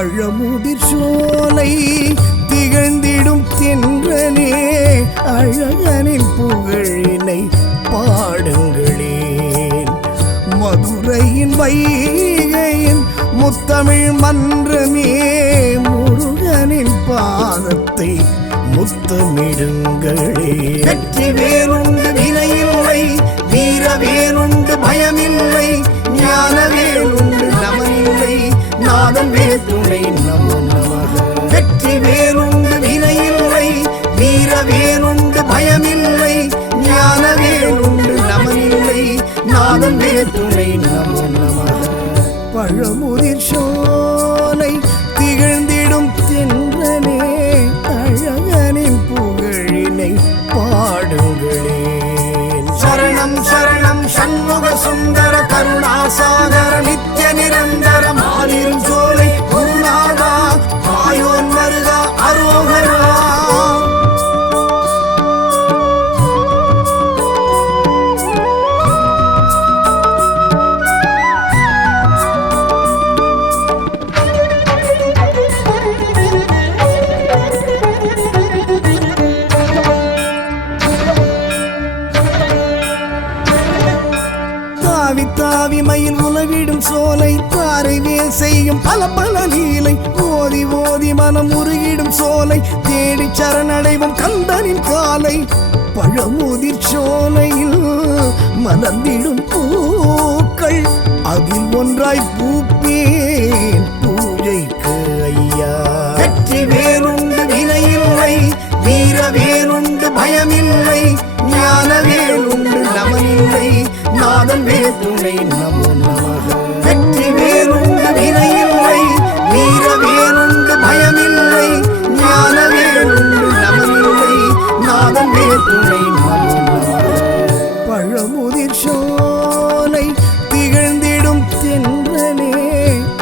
பழமுதிர் சோலை திகழ்ந்திடும் தென்றலே அழகனின் புகழினை பாடுங்களேன். மதுரையின் வைகையின் முத்தமிழ் மன்றமே முருகனின் பாதத்தை முத்தமிடுங்களே. வெற்றி வேறுண்டு வினையில்லை, வீர வேறுண்டு பயமில்லை, ஞான வேறுண்டு நமனில்லை, நாதன் வேர் துணை நமோ நமக. வெற்றி வேறுண்டு வினையில்லை, வீர வேறுண்டு பயமில்லை, ஞான வேறுண்டு நமனில்லை, நாதன் வேர் துணை நமோ நமக. பழமுதிர் சோலை திகழ்ந்திடும் தென்றலே அழகனின் புகழினை பாடுங்களேன். சரணம் சரணம் சண்முக சுந்தர கருணாசாகர நித்ய நிரந்தர மாலிரும் சோலை குருநாதா ஆயோன் வருகா அரோகரா. தாவிமயில் உலவிடும் சோலை தாரை வேல் செய்யும் பல பல லீலை ஓதி ஓதி மனம் உருகிடும் சோலை தேடி சரணடைவும் கந்தனின் காலை. பழமுதிர் சோலையில் மலர்ந்திடும் பூக்கள் அதில் ஒன்றாய் பூப்பேன் பூஜைக்கு ஐயா. வெற்றி வேறுண்டு வினையில்லை, வீர வேறுண்டு பயமில்லை, ஞான வேறுண்டு நமனில்லை, நாதன் வேர் துணை நமோ நமக. வெற்றி வேறுண்டு வினையில்லை, வீர வேறுண்டு பயமில்லை, ஞான வேறுண்டு நமனில்லை, நாதன் வேர் துணை நமோ நமக. பழமுதிர் சோலை திகழ்ந்திடும் தென்றலே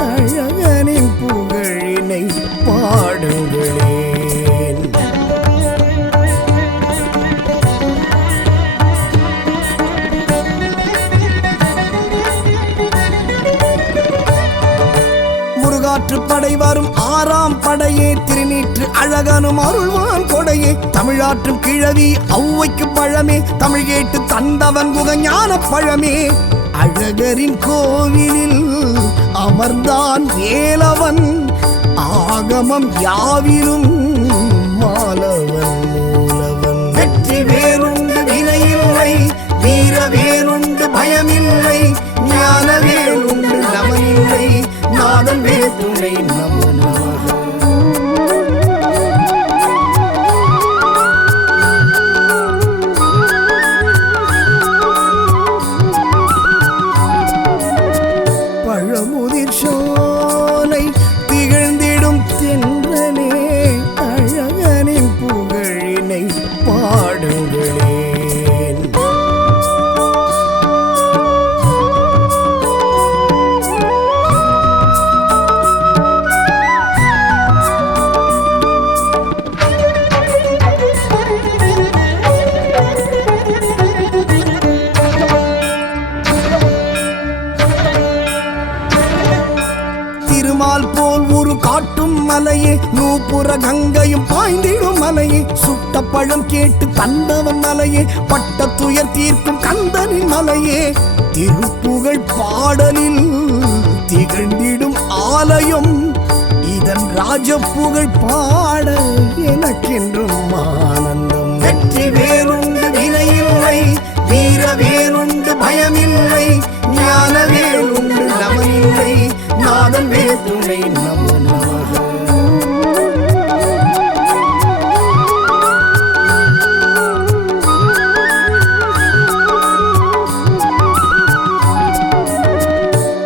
அழகனின் புகழினை பாடுங்களேன். படை வரும் ஆறாம் படையே திருநீற்று அழகனும் அருள்வான் கொடையே தமிழாற்றும் கிழவி ஔவைக்கு பழமே தமிழ் கேட்டு தந்தவன் குகஞான பழமே. அழகரின் கோவிலில் அமர்ந்தான் வேலவன் ஆகமம் யாவிலும் மாலவன் மூலவன். வெற்றி வேறுண்டு வினையில்லை, வீர வேறுண்டு பயமில்லை, ஞான வேறுண்டு நமனில்லை, நாதன் வேர் துணை நமோ நமக. பழமுதிர் சோலை திகழ்ந்திடும் தென்றலே அழகனின் புகழினை பாடுங்களேன். போல் ஒரு காட்டும் மலையே நூப்புற கங்கையும் பாய்ந்திடும் மலையே சுட்ட பழம் கேட்டு தந்தவன் மலையே பட்ட துயர் தீர்க்கும் கந்தனின் மலையே. திருப்புகழ் பாடலில் திகழ்ந்திடும் ஆலயம் இதன் ராஜப்புகழ் பாட எனக்கென்றும் ஆனந்தம். வெற்றி வேறுண்டு வினையில்லை, வீர வேறுண்டு பயமில்லை, ஞான வேறுண்டு நமனில்லை, நாதன் வேர் துணை நமோ நமக.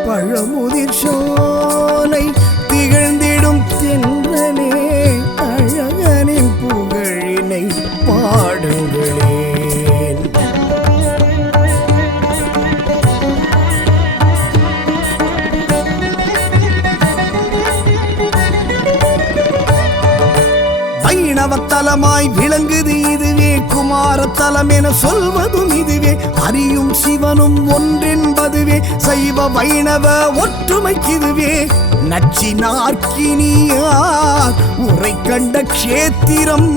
பழமுதிர் சோலை திகழ்ந்திடும் தென்றலே அழகனின் புகழினை பாடுங்களேன். வைணவத்தலமாய் விளங்குது இதுவே, குமாரத்தலம் என சொல்வதும் இதுவே, அறியும் சிவனும் ஒன்றென்பதுவே, சைவ வைணவ ஒற்றுமைக்குதுவே. நச்சினார்க்கினியார் உரை கண்ட க்ஷேத்திரம்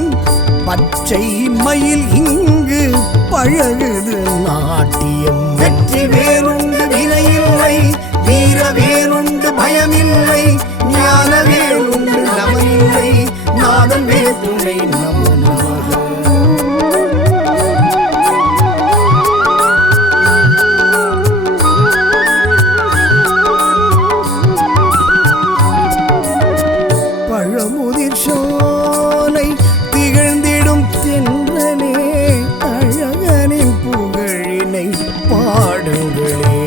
பச்சை மயில் இங்கு பழகுது நாட்டியம். வெற்றி வேறுண்டு வினையில்லை, வீர வேறுண்டு பயமில்லை, ஞான வேறுண்டு நமனில்லை, நாதன் வேதுணை நம நமக. பழமுதிர் சோலை திகழ்ந்திடும் தென்றலே, அழகனின் புகழினை பாடுங்களேன்.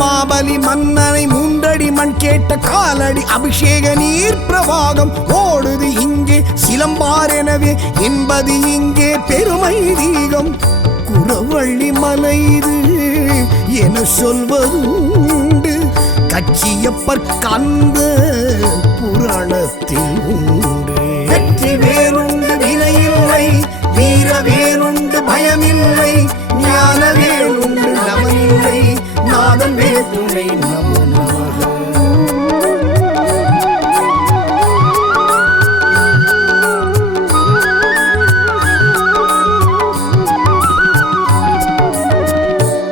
மாபலி மன்னனை மூன்றடி மண் கேட்ட காலடி அபிஷேக நீர் பிரவாகம் ஓடுது இங்கே சிலம்பார் எனவே என்பது இங்கே பெருமை தீகம். குறவள்ளி மலை இது என சொல்வதுண்டு, கச்சியப்பர் கந்த புராணத்தில் உண்டு. வெற்றி வேறுண்டு வினையில்லை, வீர வேறுண்டு பயமில்லை, ஞான வேறுண்டு நமனில்லை, நாதன் வேதுணை நம நமக.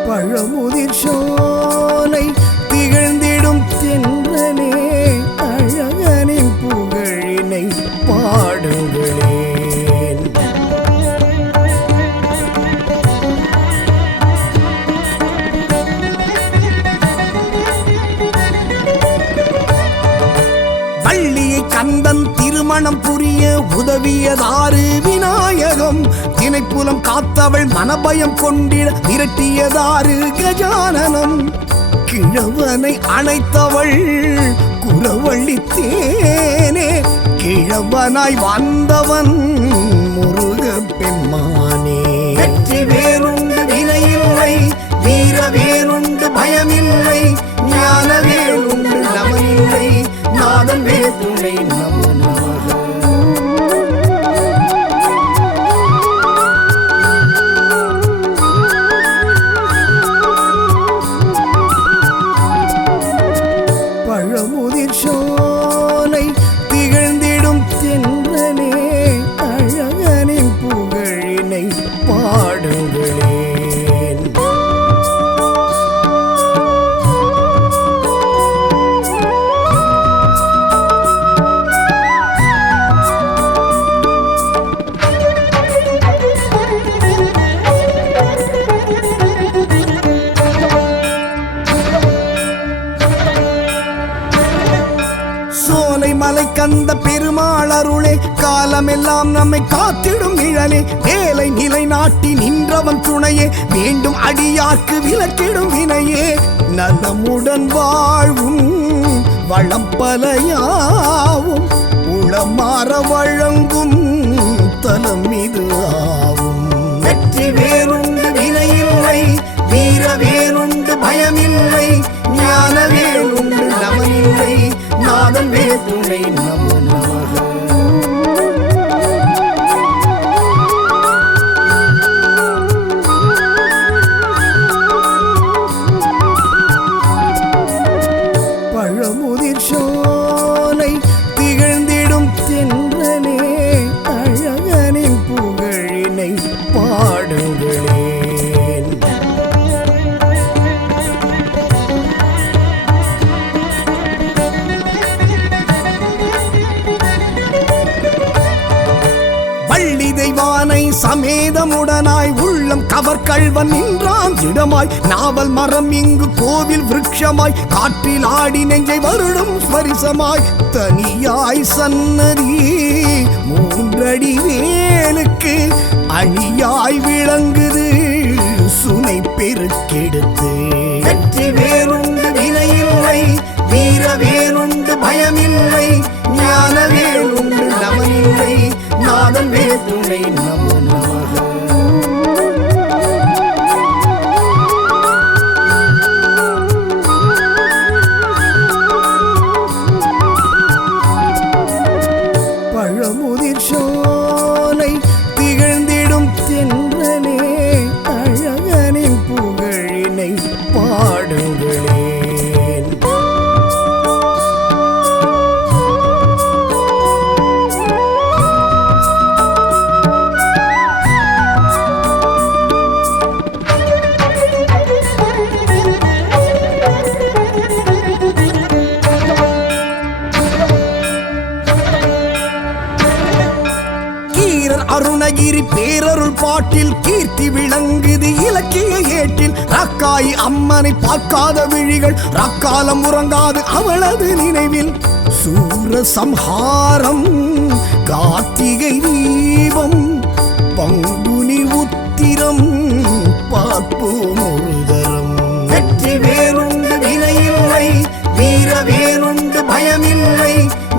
பழமுதிர் சோலை திகழ்ந்திடும் தென்றலே, அழகனின் புகழினை பாடுங்களேன். வள்ளியை கந்தன் திருமணம் புரிய உதவியதாறு விநாயகம், தினைப்புலம் காத்தவள் மனபயம் கொண்டிட விரட்டியதாறு கஜானனம், கிழவனை அணைத்தவள் குறவள்ளி தேனே, கிழவனாய் வந்தவன் முருக பெம்மானே. வெற்றி வேறுண்டு வினையில்லை, வீர வேறுண்டு பயமில்லை, ஞான வேறுண்டு நமனில்லை, நாதன் வேதுணை நம நமக. பழமுதிர் சோலை திகழ்ந்திடும் தென்றலே, அழகனின் புகழினை பாடுங்களேன். சோலை மலை கந்த பெருமாள் அருளே, காலமெல்லாம் நம்மை காத்திடும் நிழலே, வேலை நிலை நாட்டி நின்றவன் துணையே, வேண்டும் அடியார்க்கு விலக்கிடும் வினையே, நலமுடன் வாழ்வும் வளம் பலையாவும் உளமாற வழங்கும் தலம் இது ஆவும். வெற்றி வேறுண்டு வினையில்லை, வீர வேறுண்டு பயமில்லை, ஞான வேறுண்டு நமனில்லை, நாதன் வேதுணை நம நமக. பழமுதிர் சோலை திகழ்ந்திடும் தென்றலே, அழகனின் புகழினை பாடுங்களேன். வள்ளி தெய்வானை சமேதமுடனாய் உள்ளம் கவர்கள்வன் நின்றான் திடமாய், நாவல் மரம் இங்கு கோவில் விருட்சமாய், காற்றில் ஆடி நெஞ்சை வருடும் ஸ்பரிசமாய், தனியாய் சன்னதி மூன்றடி வேலுக்கு அணியாய் விளங்குது சுனை பெருக்கெடுத்து. வெற்றி வேறுண்டு வினையில்லை, வீர வேறுண்டு பயமில்லை, ஞான வேறுண்டு நமனில்லை, நாதன் வேதுணை நம நமக. பேரருள் பாட்டில் கீர்த்தி விளங்குது இலக்கிய ஏட்டில். ராக்காயி அம்மனை பார்க்காத விழிகள் ராக்காலம் உறங்காது அவளது நினைவில். சூர சம்ஹாரம் கார்த்திகை தீபம் பங்குனி உத்திரம் பார்ப்போம் ஒரு தரம். வெற்றி வேறுண்டு வினையில்லை, வீர வேறுண்டு பயமில்லை,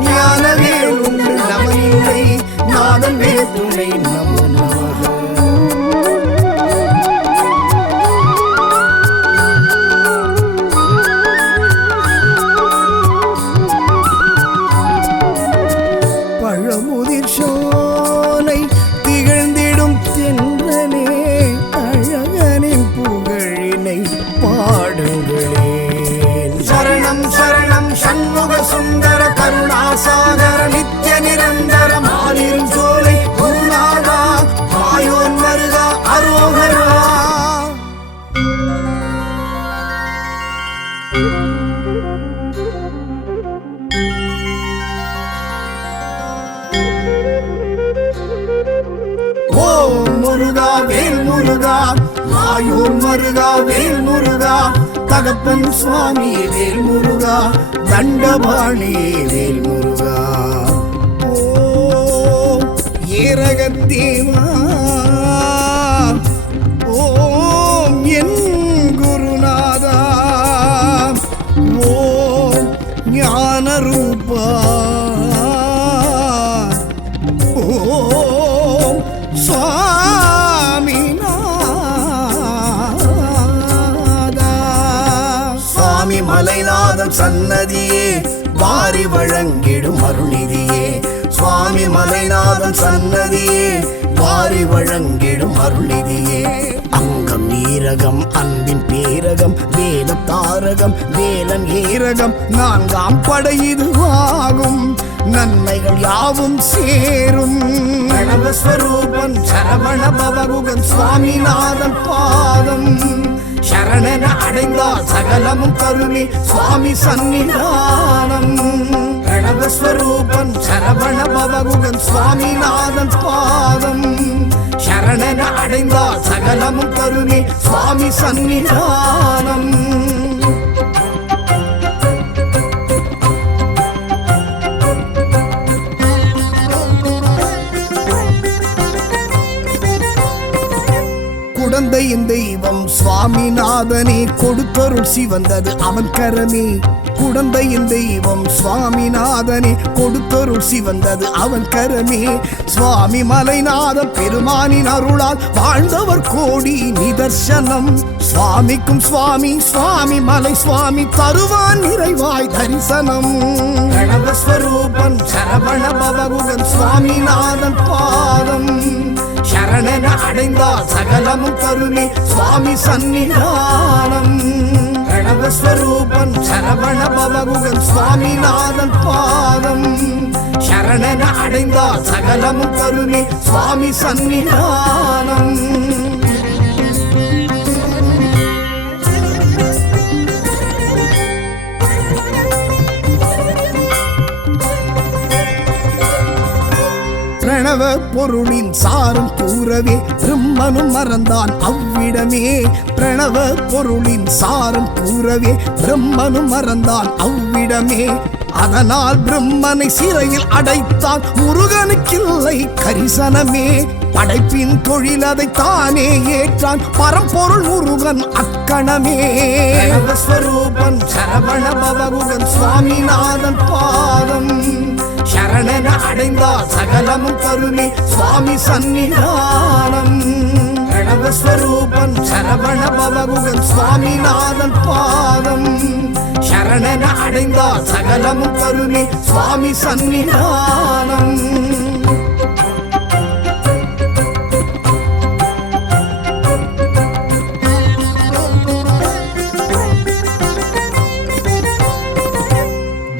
ஞான வேறுண்டு நமனில்லை, நாதன் வேற்றுணை நமோ நமக. பழமுதிர் சோலை திகழ்ந்திடும் தென்றலே அழகனின் புகழினை பாடுங்களே. சரணம் சரணம் சண்முக சுந்தர கருணாசாகர நித்ய நிரந்தர மாலிரும் சோலை குருநாதா மாயோன் மருகா அரோகரா. ஓம் முருகா வேல் முருகா மாயோன் மருகா வேல் முருகா தகப்பன் சுவாமி வேல் முருகா தண்டபாணி வேல் முருகா. ஓம் ஏரகத்தேவா ஓம் என் குருநாதா ஓம் ஞான ரூபா ஓம் சுவாமி மலைநாதன் சன்னதியே வாரி வழங்கிடும் அருள்நிதியே. சுவாமி மலைநாதன் சன்னதியே வாரி வழங்கிடும் அருள்நிதியே. அங்கம் நீரகம் அன்பின் பேரகம் வேத தாரகம் வேலன் ஏரகம் நான்காம் படையிதுவாகும் நன்மைகள் யாவும் சேரும். கணவஸ்வரூபன் சரவண பவகுகன் சுவாமிநாதன் பாதம் சரணன அடைந்தால் சகலமும் கருணி சுவாமி சன்னிதானம். கணவஸ்வரூபன் சரவண பவகுகன் சுவாமிநாதன் பாதம் சரணன அடைந்தால் சகலமும் கருணி சுவாமி சன்னிதானம். குடந்தையின் தெய்வம் சுவாமிநாதனே கொடுத்தருள் சிவந்தது அவன் கரமே. குடந்தையின் தெய்வம் சுவாமிநாதனே கொடுத்தருள் சிவந்தது அவன் கரமே. சுவாமி மலைநாத பெருமானின் அருளால் வாழ்ந்தவர் கோடி நிதர்சனம். சுவாமிக்கும் சுவாமி சுவாமி மலை சுவாமி தருவான் நிறைவாய் தரிசனம். கணவஸ்வரூபன் சரவண பவகுகன் சுவாமிநாதன் பாதம் சரணன அடைந்தால் சகலமும் கருணி சுவாமி சன்னிதானம். கணவஸ்வரூபன் சரவண பவகுகன் சுவாமிநாதன் பாதம் சரணன அடைந்தால் சகலமும் கருணி சுவாமி சன்னிதானம். பிரணவ பொருளின் சாரம் கூறவே பிரம்மனும் மறந்தான் அவ்விடமே. பிரணவ பொருளின் சாரம் கூறவே பிரம்மனும் மறந்தான் அவ்விடமே. அதனால் பிரம்மனை சிறையில் அடைத்தான் முருகனுக்கில்லை கரிசனமே. படைப்பின் தொழில் அதை தானே ஏற்றான் பரம்பொருள் முருகன் அக்கணமே. ஸ்வரூபன் சரவண பவகுகன் சுவாமிநாதன் பாதம் சரணன அடைந்தால் சகலமும் கருணி சுவாமி சன்னிதானம். கணவஸ்வரூபன் சரவண பவகுகன் சுவாமிநாதன் பாதம் சரணன அடைந்தால் சகலமும் கருணி சுவாமி சன்னிதானம்.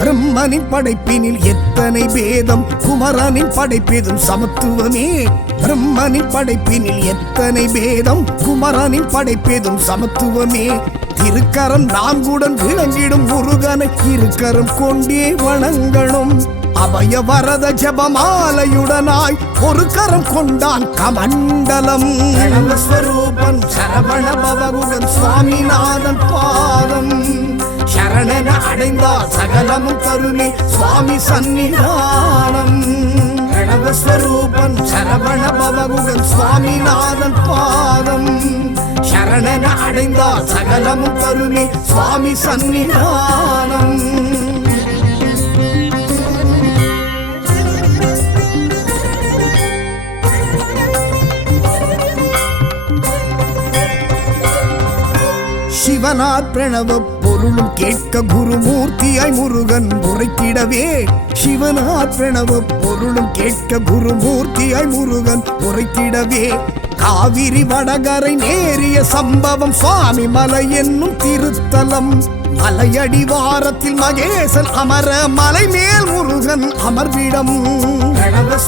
பிரம்மனின் படைப்பினில் எத்தனை பேதம் குமரனின் படைப்பேதும் சமத்துவமே. பிரம்மனின் படைப்பினில் எத்தனை பேதம் குமரனின் படைப்பேதும் சமத்துவமே. திருக்கரம் நான்குடன் விளங்கிடும் முருகனை இருக்கரம் கொண்டே வணங்கணும். அபய வரத ஜபமாலையுடனாய் ஒரு கரம் கொண்டான் கமண்டலம். ஸ்வரூபன் சரவண பவகுகன் சுவாமிநாதன் பாதம் சரணென அடைந்தால் சகலமும் கருணை சுவாமி சன்னிதானம். ஸ்வரூபன் சரவண பவகுகன் சுவாமிநாதன் பாதம் சரணென அடைந்தால் சகலமும் கருணை சுவாமி சன்னிதானம். சிவனார் பிரணவ பொருளும் கேட்க குருமூர்த்தியாய் முருகன் உரைத்திடவே. சிவனார் பிரணவ பொருளும் கேட்க குருமூர்த்தியாய் முருகன் உரைத்திடவே. காவிரி வடகரை நேரிய சம்பவம் சுவாமி மலை என்னும் திருத்தலம். மலையடிவாரத்தில் மகேசன் அமர மலை மேல் முருகன் அமர்விடம்.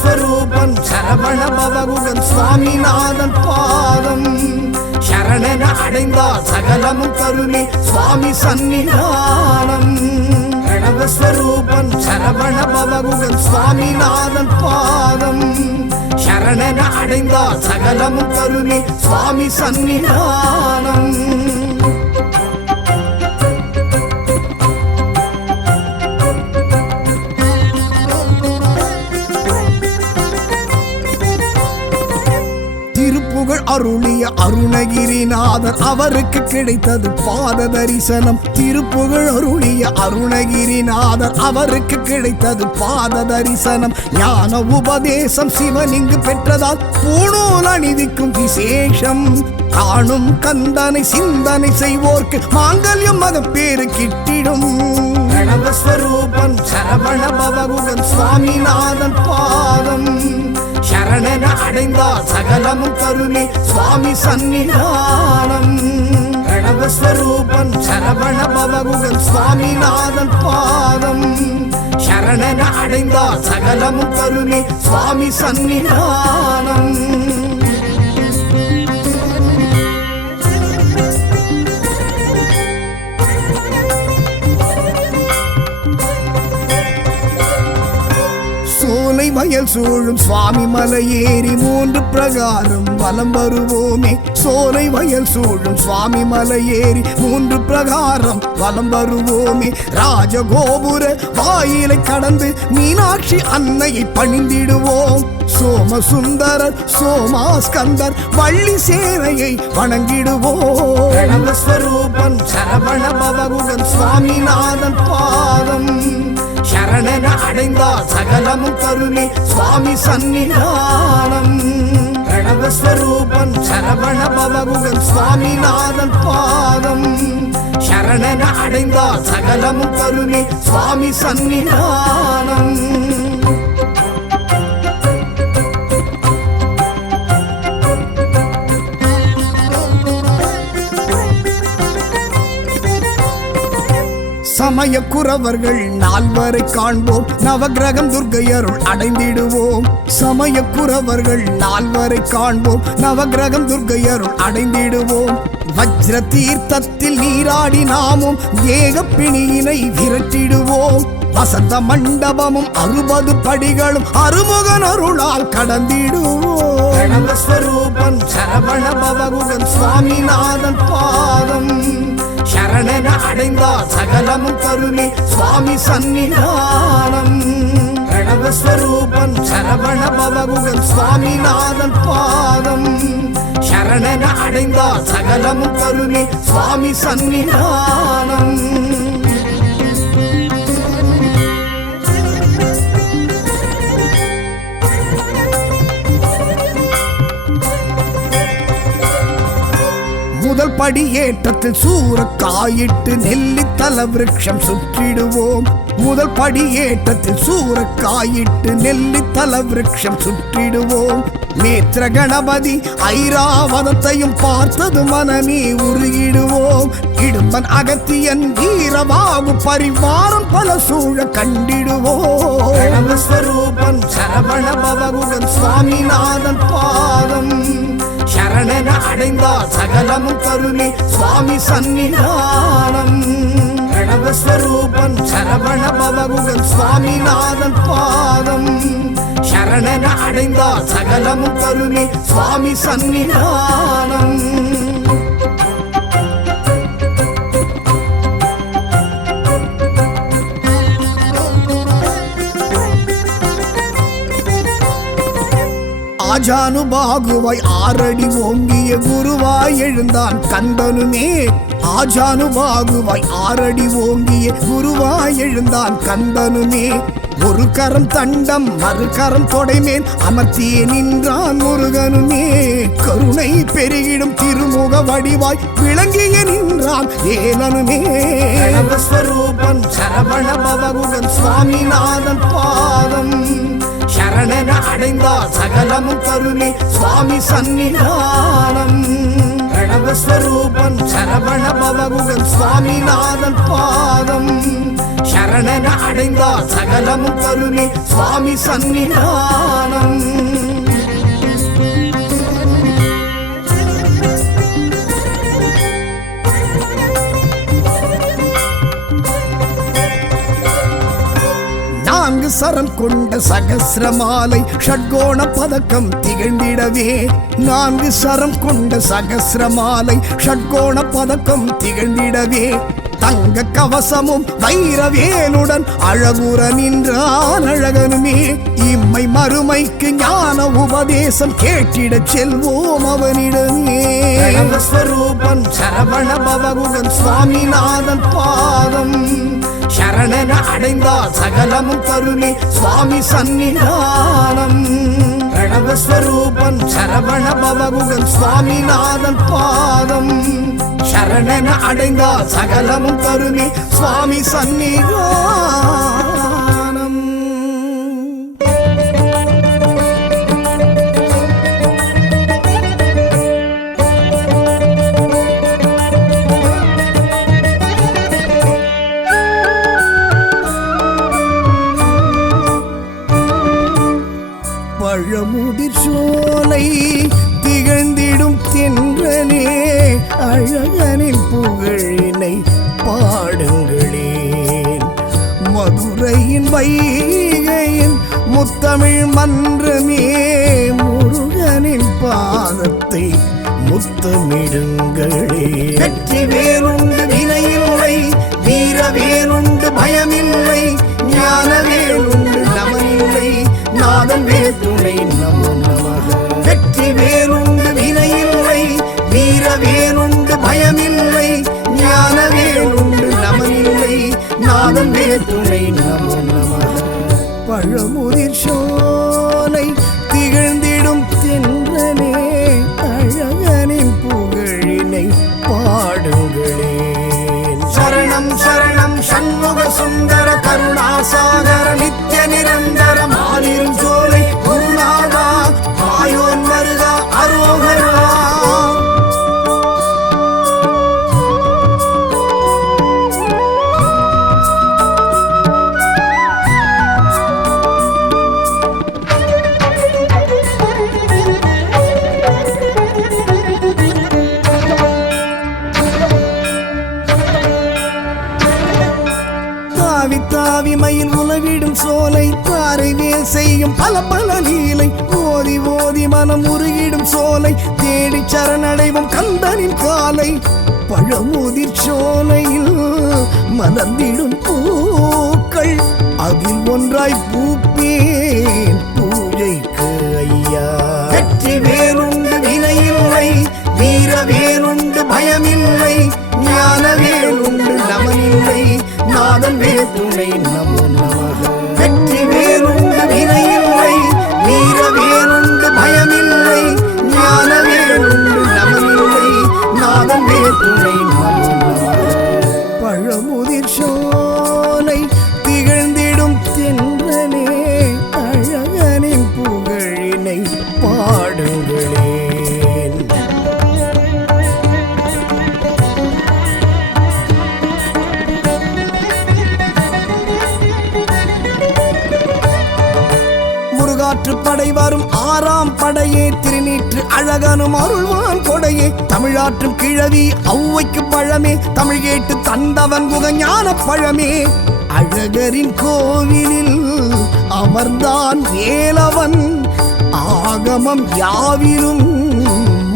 ஸ்வரூபன் சரவண பவகுகன் சுவாமிநாதன் பாதம் சரணென அடைந்தால் சகலமும் கருணை சுவாமி சன்னிதானம். ஸ்வரூபன் சரவண பவகுகன் சுவாமிநாதன் பாதம் சரணென அடைந்தால் சகலமும் கருணை சுவாமி சன்னிதானம். திருப்புகழ் அருளிய அருணகிரிநாதர் அவருக்கு கிடைத்தது பாத தரிசனம். திருப்புகழ் அருளிய அருணகிரிநாதர் அவருக்கு கிடைத்தது பாத தரிசனம். ஞான உபதேசம் சிவன் இங்கு பெற்றதால் பூணூல் அணிவிக்கும் விசேஷம். காணும் கந்தனை சிந்தனை செய்வோர்க்கு மாங்கல்யம் மகப்பேறு கிட்டிடும். ஸ்வரூபன் சரவண பவகுகன் சுவாமிநாதன் பாதம் சரணென அடைந்தால் சகலமும் கருணை சுவாமி சன்னிதானம். ஸ்வரூபன் சரவண பவகுகன் சுவாமிநாதன் பாதம் சரணென அடைந்தால் சகலமும் கருணை சுவாமி சன்னிதானம். சோலை வயல் சூழும் சுவாமி மலை ஏறி 3 பிரகாரம் வலம் வருவோமே. சோலை வயல் சூழும் சுவாமி மலை ஏறி 3 பிரகாரம் வலம் வருவோமே. ராஜகோபுர வாயிலை கடந்து மீனாட்சி அன்னையை பணிந்திடுவோம். சோமசுந்தரர் சோமாஸ்கந்தர் வள்ளி சேனையை வணங்கிடுவோம். ஸ்வரூபன் சரவண பவகுகன் சுவாமிநாதன் பாதம் சரணென அடைந்தால் சகலமும் கருணை சுவாமி சன்னிதானம். ஸ்வரூபன் சரவண பவகுகன் சுவாமிநாதன் பாதம் சரணென அடைந்தால் சகலமும் கருணை சுவாமி சன்னிதானம். சமய குறவர்கள் 4 காண்போம். நவகிரகம் துர்க்கையருள் அடைந்திடுவோம். சமய குறவர்கள் 4 காண்போம். நவகிரகம் துர்க்கையருள் அடைந்திடுவோம். வஜ்ர தீர்த்தத்தில் நீராடி நாமும் ஏக பிணியினை விரட்டிடுவோம். வசந்த மண்டபமும் 60 படிகளும் அருமுகன் அருளால் கடந்திடுவோம். ஸ்வரூபன் சரவண பவகுகன் சுவாமிநாதன் பாதம் சரணென அடைந்தால் சகலமும் கருணை சுவாமி சன்னிதானம். ஸ்வரூபன் சரவண பவகுகன் சுவாமிநாதன் பாதம் சரணென அடைந்தால் சகலமும் கருணை சுவாமி சன்னிதானம். முதல் படி ஏற்றத்தில் சூரக்காயிட்டு நெல்லித்தல விருட்சம் சுற்றிடுவோம். முதல் படி ஏற்றத்தில் சூரக்காயிட்டு நெல்லித்தல விருட்சம் சுற்றிடுவோம். நேத்திர கணபதி ஐராவதத்தையும் பார்த்தது மனமே உருகிடுவோம். இடும்பன் அகத்தியன் வீரவாகு பரிவாரம் பல சூழ கண்டிடுவோம். ஸ்வரூபன் சரவண பவகுகன் சுவாமிநாதன் பாதம் சரணென அடைந்தால் சகலமும் கருணை சுவாமி சன்னிதானம். பிரணவஸ்வரூபன் சரவண பவகுகன் சுவாமிநாதன் பாதம் சரணன அடைந்தால் சகலமும் கருணை சுவாமி சன்னிதானம். ஆஜானுபாகுவாய் ஆறடி ஓங்கிய குருவாய் எழுந்தான் கந்தனுமே. ஆஜானுபாகுவாய் ஆறடி ஓங்கிய குருவாய் எழுந்தான் கந்தனுமே. ஒரு கரம் தண்டம் மறுகரம் தொடைமேல் அமர்த்தியே நின்றான் முருகனுமே. கருணை பெருகிடும் திருமுக வடிவாய் விளங்கிய நின்றான் ஏலனுமே. ஸ்வரூபன் சரவண பவகுகன் சுவாமிநாதன் பாதம் சரணன அடைந்தால் சகலமும் கருணை சுவாமி சன்னிதானம். பிரணவஸ்வரூபன் சரவண பவகுகன் சுவாமிநாதன் பாதம் சரணன அடைந்தால் சகலமும் கருணை சுவாமி சன்னிதானம். நான்கு சரம் கொண்ட சகஸ்ரமாலை ஷட்கோண பதக்கம் திகழ்ந்திடவே. நான்கு சரம் கொண்ட சகஸ்ரமாலை ஷட்கோண பதக்கம் திகழ்ந்திடவே. தங்க கவசமும் வைரவேலுடன் அழகுற நின்றான் அழகனுமே. இம்மை மறுமைக்கு ஞான உபதேசம் கேட்டிடச் செல்வோம் அவனிடமே. ஸ்வரூபன் சரவண பவகுகன் சுவாமிநாதன் பாதம் சரணன அடைந்தால் சகலமும் கருணை சுவாமி சன்னிதானம். பிரணவஸ்வரூபன் சரவண பவகுகன் சுவாமிநாதன் பாதம் சரணன அடைந்தால் சகலமும் கருணை சுவாமி சன்னிதானம். பழமுதிர் சோலை திகழ்ந்திடும் தென்றலே அழகனின் புகழினை பாடுங்களேன். மதுரையின் வைகையின் முத்தமிழ் மன்றமே முருகனின் பாதத்தை முத்தமிடுங்களே. வெற்றி வேலுண்டு வினையில்லை வீர வேலுண்டு பயமில்லை ஞான வேலுண்டு நமனில்லை நாதன் வேத்துணை நமோ நமக. வெற்றி வேலுண்டு வினையில்லை வீர வேலுண்டு பயமில்லை ஞான வேலுண்டு நமனில்லை நாதன் வேத்துணை நமோ நமக. பழமுதிர் சோலை திகழ்ந்திடும் தென்றலே அழகனின் புகழினை பாடுங்களேன். சரணம் சரணம் சண்முக சுந்தர கருணாசாகர நித்ய நிரந்தர மாலிரும் சோலை குருநாதா ஆயோன் வருகா அரோகரா. தாவி மயில் உலவிடும் சோலை தாரை வேல் செய்யும் பல பல லீலை. ஓதி ஓதி மனம் உருகிடும் சோலை தேடி சரணடைவும் கந்தனின் காலை. பழமுதிர் சோலையில் மலர்ந்திடும் பூக்கள் அதில் ஒன்றாய் பூப்பேன் பூஜைக்கு ஐயா. வெற்றி வேலுண்டு வினையில்லை வீர வேலுண்டு பயமில்லை ஞான வேலுண்டு நமனில்லை நாதன் வேத்துணை நமோ நமக. வெற்றி வேலுண்டு வினையில்லை வீர வேலுண்டு பயமில்லை ஞான வேலுண்டு நமனில்லை நாதன் வேத்துணை நமோ நமக. பழமுதிர் சோலை திகழ்ந்திடும் தென்றலே அழகனின் புகழினை பாடுங்களேன். படை வரும் 6ஆம் படையே திருநீற்று அழகனும் அருள்வான் கொடையே தமிழாற்றும் கிழவி ஔவைக்கு பழமே தமிழ் கேட்டு தந்தவன் குகஞான பழமே அழகரின் கோவிலில் அமர்ந்தான் வேலவன் ஆகமம் யாவிலும்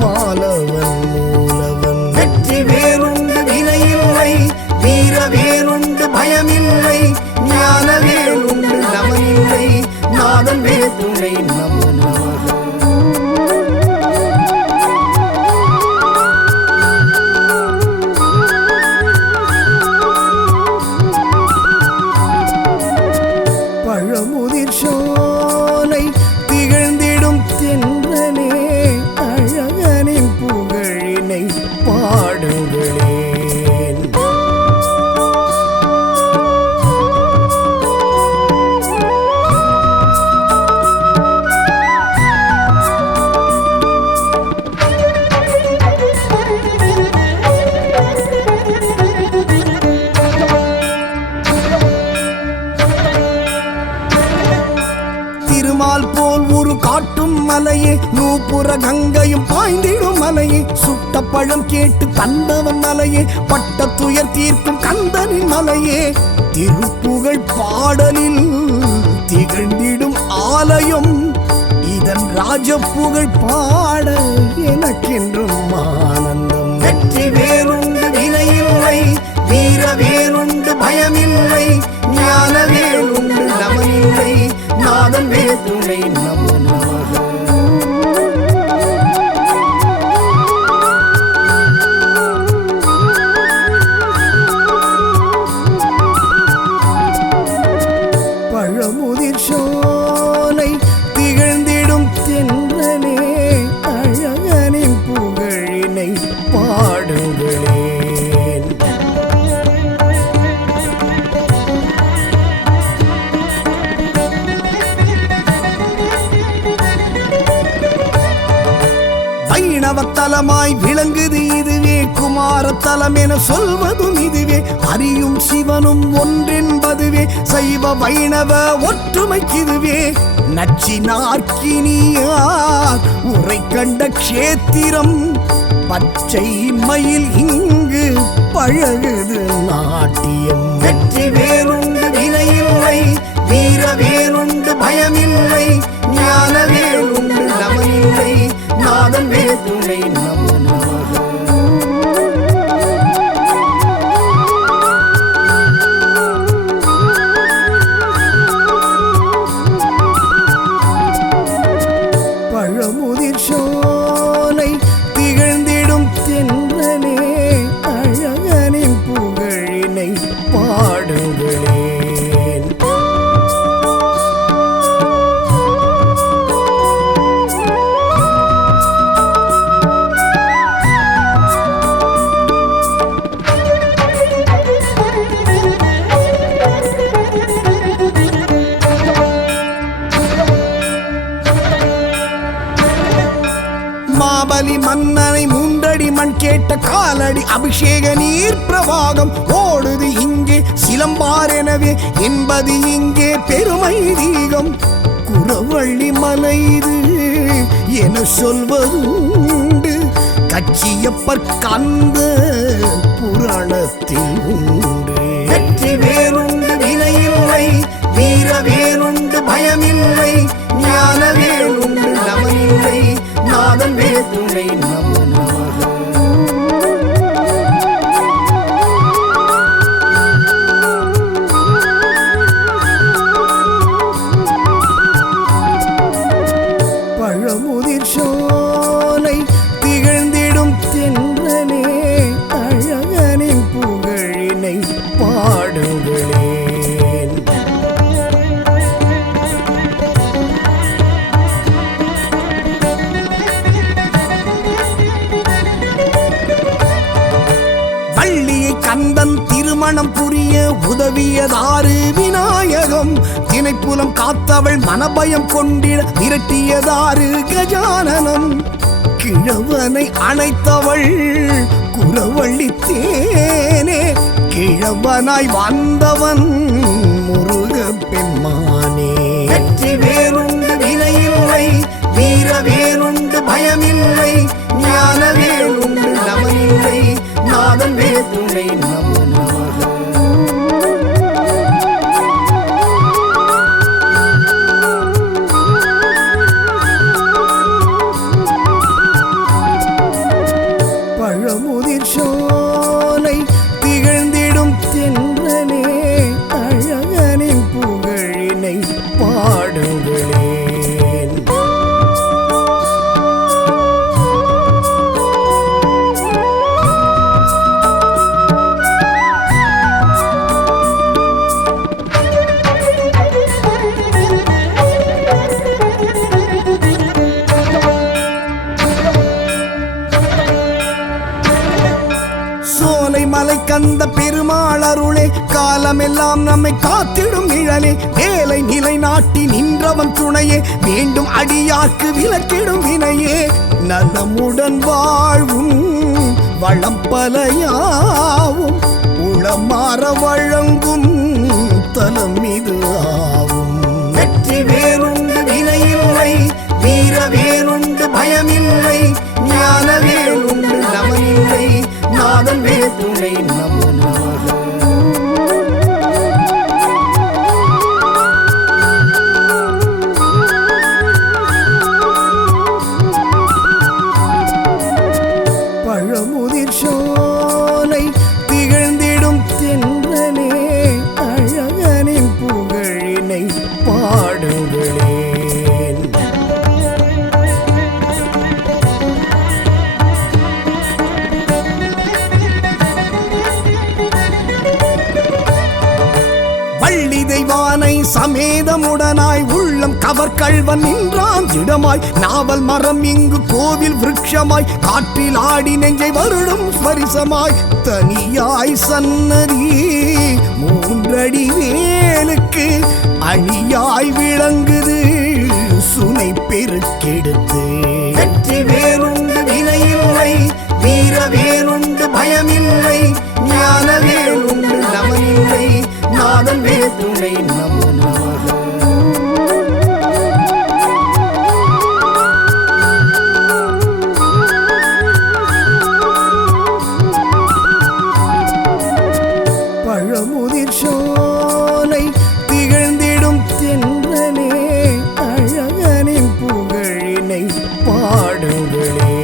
மாலவன் மூலவன் வெற்றி வேறுண்டு வினையில்லை வீர வேறுண்டு பயமில்லை ஞான வேறுண்டு நமனில்லை நாதன் வேற்றுணை நமோ நமக பழமுதிர் சோலை திகழ்ந்திடும் தென்றலே அழகனின் புகழினை பாடுங்களே திருமால் போல் ஒரு காட்டும் மலையே நூப்புற கங்கையும் பாய்ந்திடும் மலையே சுட்ட பழம் கேட்டு தந்தவன் மலையே பட்ட துயர் தீர்க்கும் கந்தனின் மலையே திருப்புகழ் பாடலில் திகழ்ந்திடும் ஆலயம் இதன் ராஜப்புகழ் பாட எனக்கென்றும் ஆனந்தம் வெற்றி வேறுண்டு வினையில்லை வீர வேறுண்டு பயமில்லை ஞான வேறுண்டு நமனில்லை நாதன் வேற்றுணை நமோ நமக பழமுதிர் சோலை திகழ்ந்திடும் தென்றலே அழகனின் புகழினை பாடுங்களே வைணவத்தலமாய் விளங்குது இதுவே குமாரத்தலம் என சொல்வதும் இதுவே அறியும் சிவனும் ஒன்றென்பதுவே சைவ வைணவ ஒற்றுமைக்குதுவே நச்சினார்க்கினியார் உரை கண்ட க்ஷேத்திரம் பச்சை மயில் இங்கு பழகுது நாட்டியம் வெற்றி வேறுண்டு வினையில்லை வீர வேறுண்டு பயமில்லை ஞான வேறுண்டு நமனில்லை நாதன் வேற்றுணை நமோ நமக பழமுதிர் சோலை திகழ்ந்திடும் தென்றலே அழகனின் புகழினை பாடுங்களே மாபலி மன்னனை மூன்றடி மண் கேட்ட காலடி அபிஷேக நீர் பிரவாகம் ஓடுது இங்கே சிலம்பார் எனவே என்பது இங்கே பெருமை தீகம் குறவள்ளி மலை இது என சொல்வதுண்டு கச்சியப்பர் கந்த புராணத்தில் உண்டு வெற்றி வேறுண்டு வினையில்லை வீர வேறுண்டு பயமில்லை ஞான வேறுண்டு நமனில்லை நாதன் வேற்றுணை நமோ நமக பழமுதிர் சோலை திகழ்ந்திடும் தென்றலே அழகனின் புகழினை பாடுங்களே கந்தன் திருமணம் புரிய உதவியதாறு விநாயகம் தினைப்புலம் காத்தவள் மனபயம் கொண்டிட விரட்டியதாறு கஜானனம் கிழவனை அணைத்தவள் குறவள்ளி தேனே கிழவனாய் வந்தவன் முருக பெண்மானே வெற்றி வேறுண்டு வினையில்லை நாதன் வேல் துணை நமோ நமக. பழமுதிர் சோலை திகழ்ந்திடும் தென்றலே அழகனின் புகழினை பாடுங்களேன். சோலை மலை கந்த பெருமாள் அருளே காலமெல்லாம் நம்மை காத்திடும் நிழலே வேலை நிலை நாட்டி நின்றவன் துணையே வேண்டும் அடியார்க்கு விலக்கிடும் வினையே நலமுடன் வாழ்வும் வளம் பலையாவும் உளமாற வழங்கும் தலம் இது ஆவும். வெற்றி வேறுண்டு வினையில்லை வீர வேறுண்டு பயமில்லை ஞான வேறுண்டு நமனில்லை நாதன் வேல் துணை நமோ நமக. பழமுதிர் சோலை திகழ்ந்திடும் தென்றலே அழகனின் புகழினை பாடுங்களேன். வள்ளி தெய்வானை சமேதமுடனாய் உள்ளம் கவர் கள்வன் நின்றான் திடமாய் நாவல் மரம் இங்கு கோவில் விருட்சமாய் காற்றில் ஆடி நெஞ்சை வருடும் ஸ்பரிசமாய் தனியாய் சன்னதி மூன்றடி வேலுக்கு அணியாய் விளங்குது சுனை பெருக்கெடுத்து. வெற்றி வேறுண்டு வினையில்லை வீர வேறுண்டு பயமில்லை ஞான வேறுண்டு நமனில்லை நாதன் வேல் துணை நமோ நமக. பழமுதிர் சோலை திகழ்ந்திடும் தென்றலே அழகனின் புகழினை பாடுங்களேன்.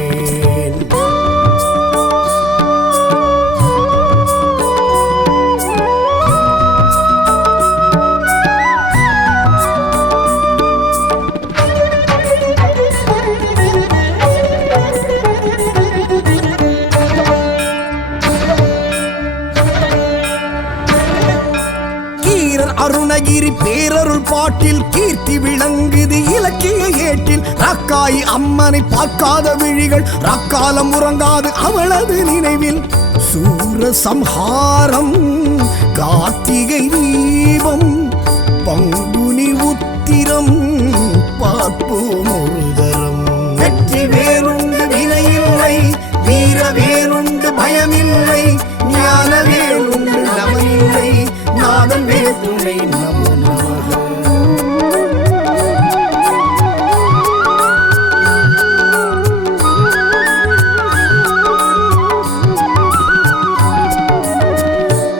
அருணகிரி பேரருள் பாட்டில் கீர்த்தி விளங்குது இலக்கிய ஏட்டில் ரக்காய் அம்மனை பார்க்காத விழிகள் ரக்காலம் உறங்காது அவளது நினைவில் சூர சம்ஹாரம் கார்த்திகை தீபம் பங்குனி உத்திரம் பார்ப்போம் ஒரு தரம். வெற்றி வேறுண்டு வினையில்லை வீர வேறுண்டு பயமில்லை ஞான வேறுண்டு நமனில்லை நாதன் வேல் துணை நமோ நமக.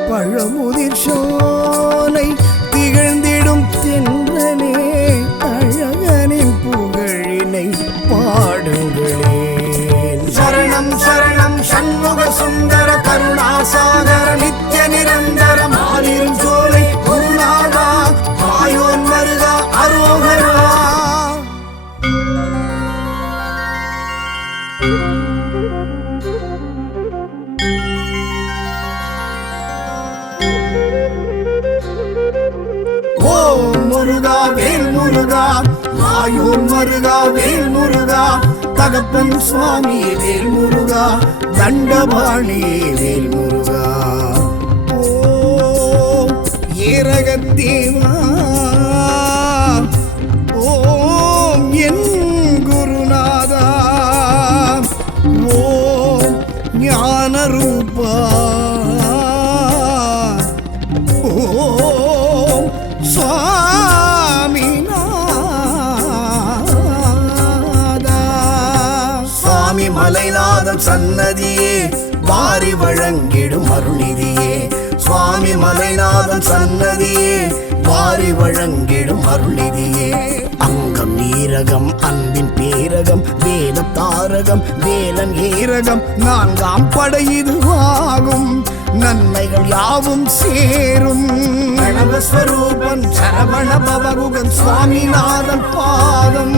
பழமுதிர் சோலை திகழ்ந்திடும் தென்றலே அழகனின் புகழினை பாடுங்களேன். சரணம் சரணம் சண்முக சுந்தர கருணாசாகர நித்ய நிரந்தர மாலிரும் சோலை குருநாதா மாயோன் மருகா அரோகரா. ஓம் முருகா வேல் முருகா மாயோன் மருகா வேல் முருகா தகப்பன் சுவாமி வேல் முருகா தண்டபாணி வேல் முருகா. ஓம் ஏரகத்தேவா ஓம் என் குருநாதா ஓம் ஞான ரூபா ஓம் சுவாமிநாதா. சுவாமி மலைநாதம் சன்னதியே வாரி வழங்க அருள்நிதியே சுவாமி மலைநாதன் சன்னதியே வாரி வழங்கிடும் அருள்நிதியே அங்கம் நீரகம் அன்பின் பேரகம் வேத தாரகம் வேலன் ஏரகம் நான்காம் படை இதுவாகும் நன்மைகள் யாவும் சேரும் கணவஸ்வரூபன் சரவண பவகுகன் சுவாமிநாதன் பாதம்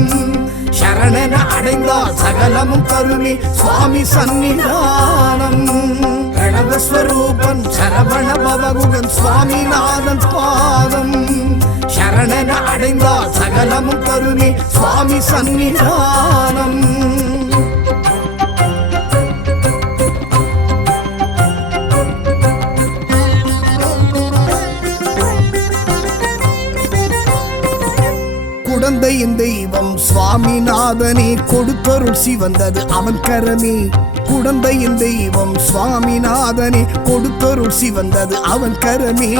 சரணன அடைந்தால் சகலமும் கருணி சுவாமி சன்னிதானம் கணவஸ்வரூபன் சரவண பவகுகன் சுவாமிநாதன் பாதம் சரணன அடைந்தால் சகலமும் கருணி சுவாமி சன்னிதானம் குடந்தையின் தெய்வம் சுவாமிநாதனே கொடுத்தருள் சிவந்தது அவன் கரமே குடந்தையின் தெய்வம் சுவாமிநாதனே கொடுத்தருள் சிவந்தது அவன் கரமே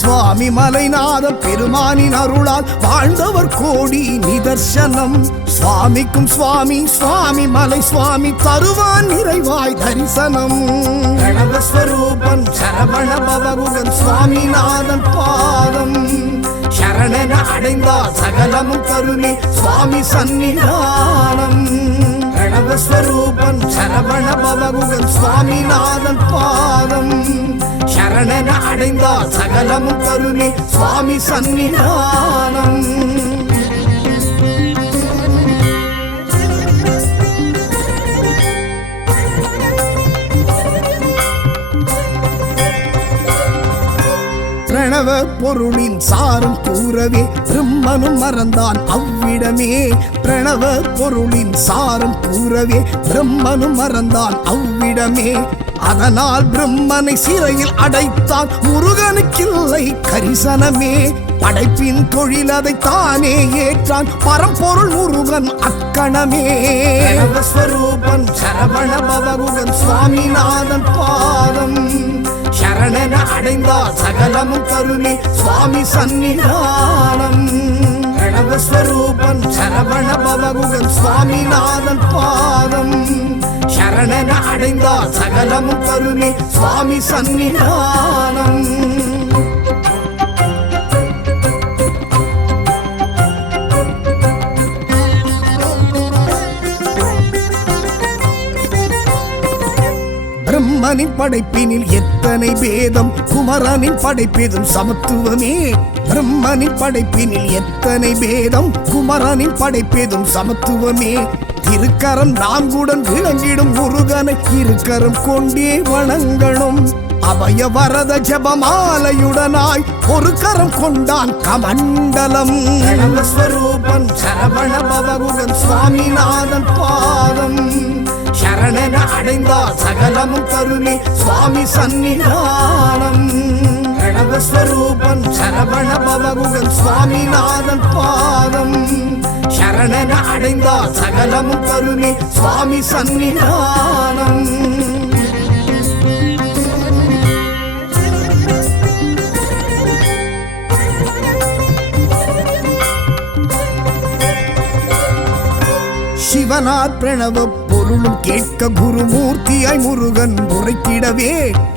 சுவாமி மலைநாத பெருமானின் அருளால் வாழ்ந்தவர் கோடி நிதர்சனம் சுவாமிக்கும் சுவாமி சுவாமி மலை சுவாமி தருவான் நிறைவாய் தரிசனம் கணவஸ்வரூபன் சரவண பவகுகன் சுவாமிநாதன் பாதம் சரணன அடைந்தால் சகலமும் கருணி சுவாமி சன்னிதானம் கணவஸ்வரூபன் சரவண பவகுகன் சுவாமிநாதன் பாதம் சரணன அடைந்தால் சகலமும் கருணி சுவாமி சன்னிதானம் பிரணவ பொருளின் சாரம் கூறவே பிரம்மனும் மறந்தான் அவ்விடமே பிரணவ பொருளின் சாரம் கூறவே பிரம்மனும் மறந்தான் அவ்விடமே அதனால் பிரம்மனை சிறையில் அடைத்தான் முருகனுக்கில்லை கரிசனமே படைப்பின் தொழில் அதை தானே ஏற்றான் பரம்பொருள் முருகன் அக்கணமே ஸ்வரூபன் சரவண பவகுகன் சுவாமிநாதன் பாதம் சரணன அடைந்தால் சகலமும் கருணி சுவாமி சன்னிதானம் கணவஸ்வரூபன் சரவண பவகுகன் சுவாமிநாதன் பாதம் சரணன அடைந்தால் சகலமும் கருணி சுவாமி சன்னிதானம் பிரம்மனின் படைப்பினில் எத்தனை பேதம் குமரனின் படைப்பேதும் சமத்துவமே பிரம்மனின் படைப்பினில் எத்தனை பேதம் குமரனின் படைப்பேதும் சமத்துவமே திருக்கரம் நான்குடன் விளங்கிடும் முருகனை இருக்கரம் கொண்டே வணங்கணும் அபய வரத ஜபமாலையுடனாய் ஒரு கரம் கொண்டான் கமண்டலம் ஸ்வரூபன் சரவண பவகுகன் சுவாமிநாதன் பாதம் சரணன அடைந்தால் சகலமும் கருணி சுவாமி சன்னிதானம் கணவஸ்வரூபன் சரவண பவகுகன் சுவாமிநாதன் பாதம் சரணன அடைந்தால் சகலமும் கருணி சுவாமி சன்னிதானம் சிவனார் பிரணவ பொருளும் கேட்க குருமூர்த்தியாய் முருகன் உரைத்திடவே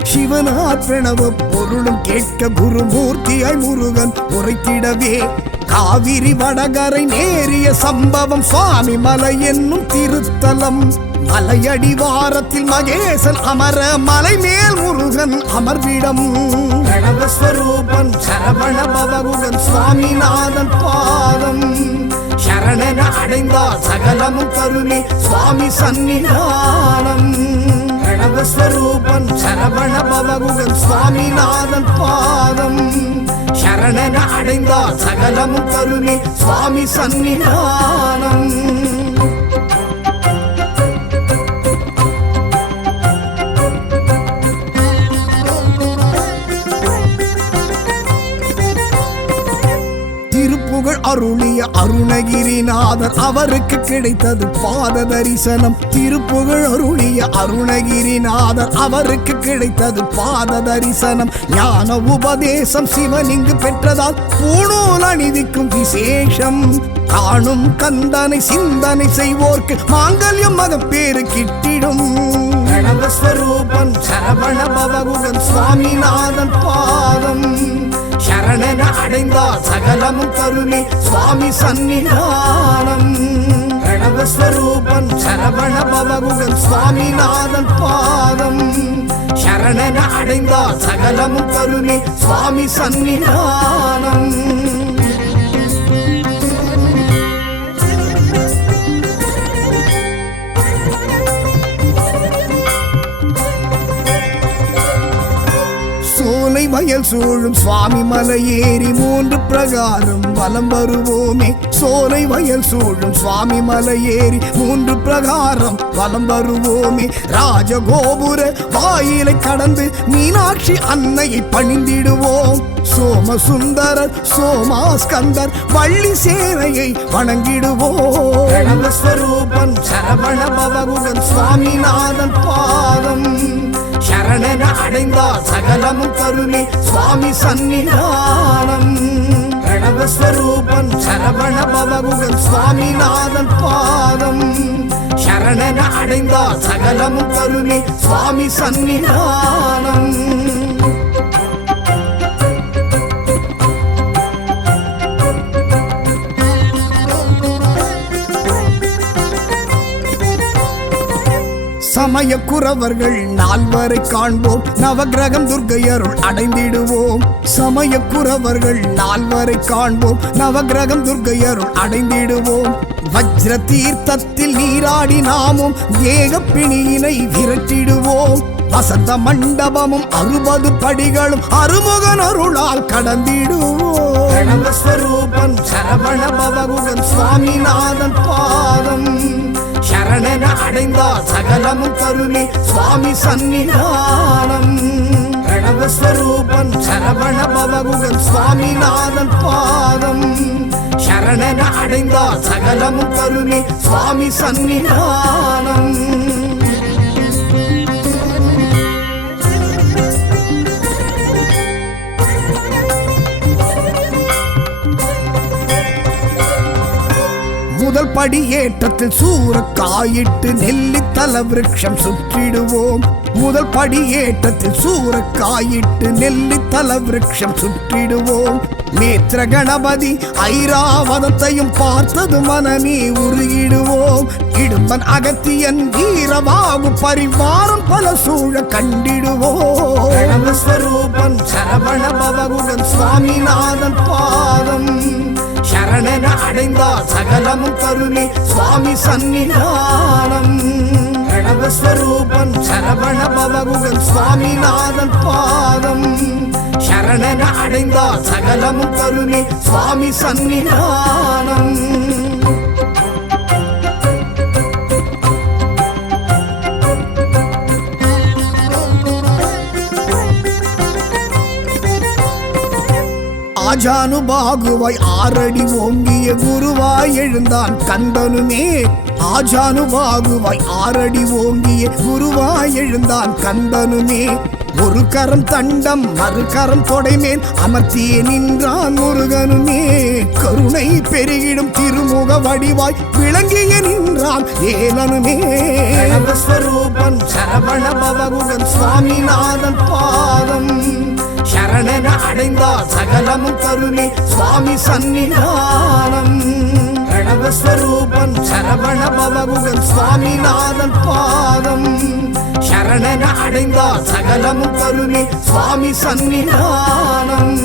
சிவனார் பிரணவ பொருளும் கேட்க குருமூர்த்தியாய் முருகன் உரைத்திடவே காவிரி வடகரை நேரிய சம்பவம் சுவாமி மலை என்னும் திருத்தலம் மலையடிவாரத்தில் மகேசன் அமர மலை மேல் முருகன் அமர்விடம் கணவஸ்வரூபன் சரவண பவகுகன் சுவாமிநாதன் பாதம் சரணன அடைந்தால் சகலமும் கருணி சுவாமி சன்னிதானம் கணவஸ்வரூபன் சரவண பவகுகன் சுவாமிநாதன் பாதம் சரணன அடைந்தால் சகலமும் கருணி சுவாமி சன்னிதானம் அருளிய அருணகிரிநாதர் அவருக்கு கிடைத்தது பாத தரிசனம் திருப்புகழ் அருளிய அருணகிரிநாதர் அவருக்கு கிடைத்தது பாத தரிசனம் ஞான உபதேசம் சிவன் இங்கு பெற்றதால் பூணூல் அணிவிக்கும் விசேஷம் காணும் கந்தனை சிந்தனை செய்வோர்க்கு மாங்கல்யம் மகப்பேறு கிட்டிடும் பிரணவஸ்வரூபன் சரவண பவகுகன் சுவாமிநாதன் பாதம் சரணன அடைந்தால் சகலமும் கருணை சுவாமி சந்நிதானம். பிரணவஸ்வரூபன் சரவண பவகுகன் சுவாமிநாதன் பாதம் சரணன அடைந்தால் சகலமும் கருணை சுவாமி சந்நிதானம். சோலை வயல் சூழும் சுவாமி மலை ஏறி 3 பிரகாரம் வலம் வருவோமே. சோலை வயல் சூழும் சுவாமி மலை ஏறி 3 பிரகாரம் வலம் வருவோமே. ராஜகோபுர வாயிலை கடந்து மீனாட்சி அன்னையை பணிந்திடுவோம். சோமசுந்தரர் சோமாஸ்கந்தர் வள்ளி சேனையை வணங்கிடுவோம். பிரணவஸ்வரூபன் சரவண பவகுகன் சுவாமிநாதன் பாதம் சரணன அடைந்தால் சகலமும் கருணை சுவாமி சந்நிதானம். பிரணவஸ்வரூபன் சரவண பவகுகன் சுவாமிநாதன் பாதம் சரணன அடைந்தால் சகலமும் கருணை சுவாமி சந்நிதானம். சமய குறவர்கள் 4 காண்போம். நவகிரகம் துர்க்கையருள் அடைந்திடுவோம். சமய குறவர்கள் 4 காண்போம். நவகிரகம் துர்க்கையருள் அடைந்திடுவோம். வஜ்ர தீர்த்தத்தில் நீராடி நாமும் ஏக பிணியினை விரட்டிடுவோம். வசந்த மண்டபமும் 60 படிகளும் அருமுகன் அருளால் கடந்திடுவோம். பிரணவஸ்வரூபன் சரவண பவகுகன் சுவாமிநாதன் பாதம் சரணன அடைந்தால் சகலமும் கருணை சுவாமி சந்நிதானம். பிரணவஸ்வரூபன் சரவண பவகுகன் சுவாமிநாதன் பாதம் சரணன அடைந்தால் சகலமும் கருணை சுவாமி சந்நிதானம். முதல் படி ஏற்றத்தில் சூரக்காயிட்டு நெல்லித்தல விருட்சம் சுற்றிடுவோம். முதல் படி ஏற்றத்தில் சூரக்காயிட்டு நெல்லித்தல விருட்சம் சுற்றிடுவோம். நேத்திர கணபதி ஐராவதத்தையும் பார்த்தது மனமே உருகிடுவோம். இடும்பன் அகத்தியன் வீரவாகு பரிவாரம் பல சூழ கண்டிடுவோம். பிரணவஸ்வரூபன் சரவண பவகுகன் சுவாமிநாதன் பாதம் சரணன அடைந்தால் சகலமும் கருணை சுவாமி சந்நிதானம். பிரணவஸ்வரூபன் சரவண பவகுகன் சுவாமிநாதன் பாதம் சரணன அடைந்தால் சகலமும் கருணை சுவாமி சந்நிதானம். ஆஜானுபாகுவாய் 6 அடி ஓங்கிய குருவாய் எழுந்தான் கந்தனுமே. ஆஜானுபாகுவாய் 6 அடி ஓங்கிய குருவாய் எழுந்தான் கந்தனுமே. ஒரு கரம் தண்டம் மறு கரம் தொடைமேல் அமர்த்தியே நின்றான் முருகனுமே. கருணை பெருகிடும் திருமுக வடிவாய் விளங்கிய நின்றான் ஏலனுமே. பிரணவஸ்வரூபன் சரவண பவகுகன் சுவாமிநாதன் பாதம் சரணன அடைந்தால் சகலமும் கருணை சுவாமி சந்நிதானம். பிரணவஸ்வரூபன் சரவண பவகுகன் சுவாமிநாதன் பாதம் சரணன அடைந்தால் சகலமும் கருணை சுவாமி சந்நிதானம்.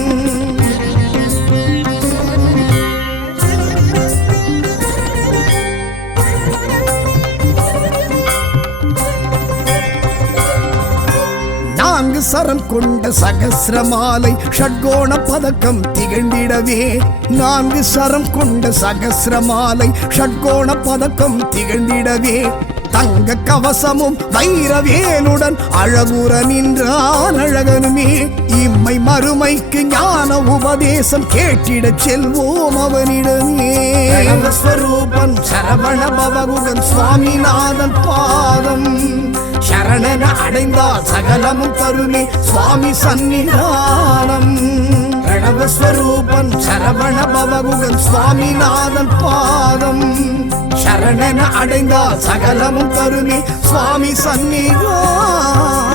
சரம் கொண்ட சகஸ்ரமாலை ஷட்கோண பதக்கம் திகழ்ந்திடவே. 4 சரம் கொண்ட சகஸ்ரமாலை ஷட்கோண பதக்கம் திகழ்ந்திடவே. தங்க கவசமும் வைரவேலுடன் அழகுற நின்றான் அழகனுமே. இம்மை மறுமைக்கு ஞான உபதேசம் கேட்டிடச் செல்வோம் அவனிடமே. பிரணவஸ்வரூபன் சரவண பவகுகன் சுவாமிநாதன் பாதம் சரணன அடைந்தால் சகலமும் கருணை சுவாமி சந்நிதானம். பிரணவஸ்வரூபன் சரவண பவகுகன் சுவாமிநாதன் பாதம் சரணன அடைந்தால் சகலமும் தருமே சுவாமி சந்நிதானம்.